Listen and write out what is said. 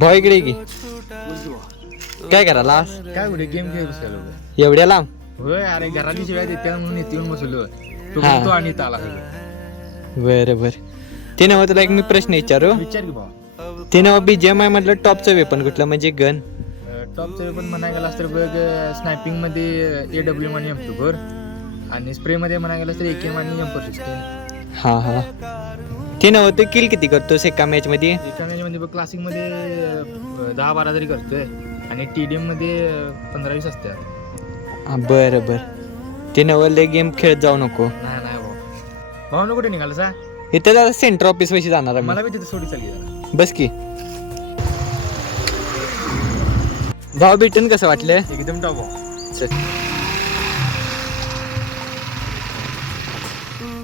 भाऊ इकडे की काय करायला काय कुठे गेम खेळ बसलो एवढ्या लांब? होय. अरे घरातली शिवाय देते म्हणून इथे येऊन बसलो. तू हा. म्हणतो आणि इथं आला बरं बरं. ते नव्ह तुला एक मी प्रश्न विचारू. विचार की भावा. ते नव्ह BGMI मधलं टॉपचं वेपन कुठलं म्हणजे गन? टॉपचं पण म्हणायला गेलास तर बघ स्नायपिंग मध्ये AWM आणि M24 आणि स्प्रे मध्ये म्हणायला गेलास तर AKM आणि M416. हा हा. ते नव्ह तू किल किती करतोस एका मॅच मध्ये? एका मॅच मध्ये बघ क्लासिक मध्ये 10-12 तरी करतोय आणि TDM मध्ये 15-20 असते. हा बरं बरं. ते नव्ह लय गेम खेळत जाऊ नको. नाही नाही भाऊ. भाऊ कुठे निघाला सा? इथं जरा सेंटर ऑफिस पैसे जाणार आहे मला बी तिथे सोडी चालली जरा. बस की. भाऊ भेटून कसं वाटलं? एकदम टॉप भाऊ. चल.